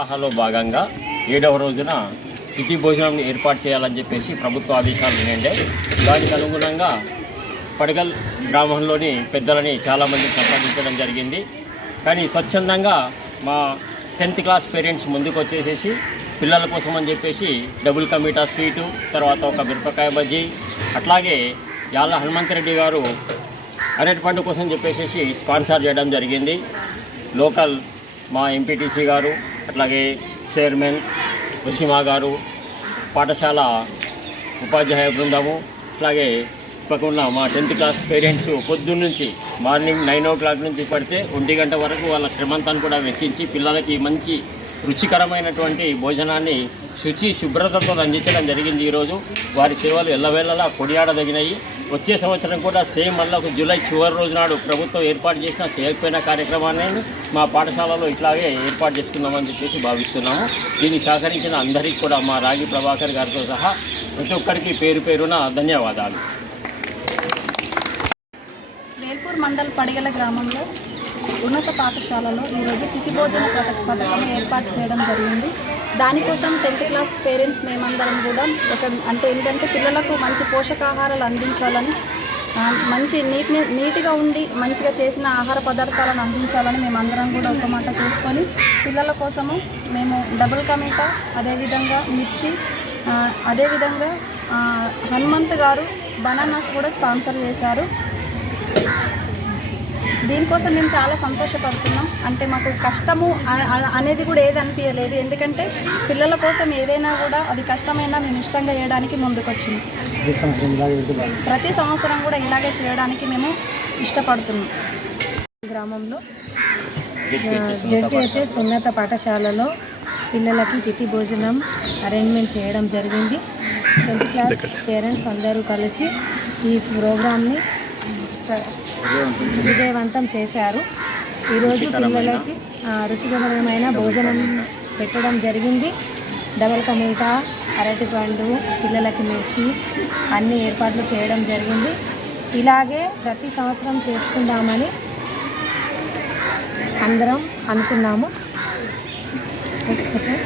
పోషకాహారలో భాగంగా 7వ రోజున తిథి భోజనం ఏర్పాటు చేయాలని చెప్పేసి ప్రభుత్వ ఆదేశాలు వినండి. దానికి అనుగుణంగా పడగల్ గ్రామంలోని పెద్దలని చాలామంది సంపాదించడం జరిగింది. కానీ స్వచ్ఛందంగా మా 10th క్లాస్ పేరెంట్స్ ముందుకు వచ్చేసేసి పిల్లల కోసం అని చెప్పేసి డబుల్ కమీటా స్వీటు, తర్వాత ఒక మిరపకాయ బజ్జీ, అట్లాగే యాళ్ళ హనుమంతరెడ్డి గారు అరటి పండు కోసం చెప్పేసి స్పాన్సర్ చేయడం జరిగింది. లోకల్ మా ఎంపీటీసీ గారు, అట్లాగే చైర్మన్ వసీమా గారు, పాఠశాల ఉపాధ్యాయ బృందము, అట్లాగే తప్పకుండా మా 10th క్లాస్ పేరెంట్స్ పొద్దున్నుంచి మార్నింగ్ 9 o'clock నుంచి పడితే 1 గంట వరకు వాళ్ళ శ్రమంతాన్ని కూడా వెచ్చించి పిల్లలకి మంచి రుచికరమైనటువంటి భోజనాన్ని శుభ్రతతో అందించడం జరిగింది. ఈరోజు వారి సేవలు ఎల్లవేళలా కొనియాడదగినాయి. వచ్చే సంవత్సరం కూడా సేమ్ మళ్ళీ జూలై చివరి రోజు నాడు ప్రభుత్వం ఏర్పాటు చేసిన చేయకపోయిన కార్యక్రమాన్ని మా పాఠశాలలో ఇట్లాగే ఏర్పాటు చేసుకుందామని చెప్పేసి భావిస్తున్నాము. దీన్ని సహకరించిన అందరికీ కూడా మా రాగి ప్రభాకర్ గారితో సహా ప్రతి ఒక్కరికి పేరు పేరున ధన్యవాదాలు. వేల్పూర్ మండల్ పడిగల గ్రామంలో ఉన్నత పాఠశాలలో ఈరోజు తిథి భోజన పథకం ఏర్పాటు చేయడం జరిగింది. దానికోసం 10th క్లాస్ పేరెంట్స్ మేమందరం కూడా ఏంటంటే పిల్లలకు మంచి పోషకాహారాలు అందించాలని, మంచి నీట్గా ఉండి మంచిగా చేసిన ఆహార పదార్థాలను అందించాలని మేమందరం కూడా ఒక మాట చేసుకొని పిల్లల కోసము మేము డబుల్ కమీటా, అదేవిధంగా మిర్చి, అదేవిధంగా హనుమంత్ గారు బనానాస్ కూడా స్పాన్సర్ చేశారు. దీనికోసం మేము చాలా సంతోషపడుతున్నాం. అంటే మాకు కష్టము అనేది కూడా ఏది అనిపించలేదు. ఎందుకంటే పిల్లల కోసం ఏదైనా కూడా అది కష్టమైనా మేము ఇష్టంగా చేయడానికి ముందుకొచ్చింది. ప్రతి సంవత్సరం కూడా ఇలాగే చేయడానికి మేము ఇష్టపడుతున్నాం. గ్రామంలో జెడ్పీహెచ్ఎస్ ఉన్నత పాఠశాలలో పిల్లలకి తిథి భోజనం అరేంజ్మెంట్ చేయడం జరిగింది. 10th క్లాస్ పేరెంట్స్ అందరూ కలిసి ఈ ప్రోగ్రామ్ని విజయవంతం చేశారు. ఈరోజు పిల్లలకి రుచికరమైన భోజనం పెట్టడం జరిగింది. డబల్ కమీటా, అరటి పండు, పిల్లలకి మిర్చి అన్ని ఏర్పాట్లు చేయడం జరిగింది. ఇలాగే ప్రతి సంవత్సరం చేసుకుందామని అందరం అనుకున్నాము. Okay sir.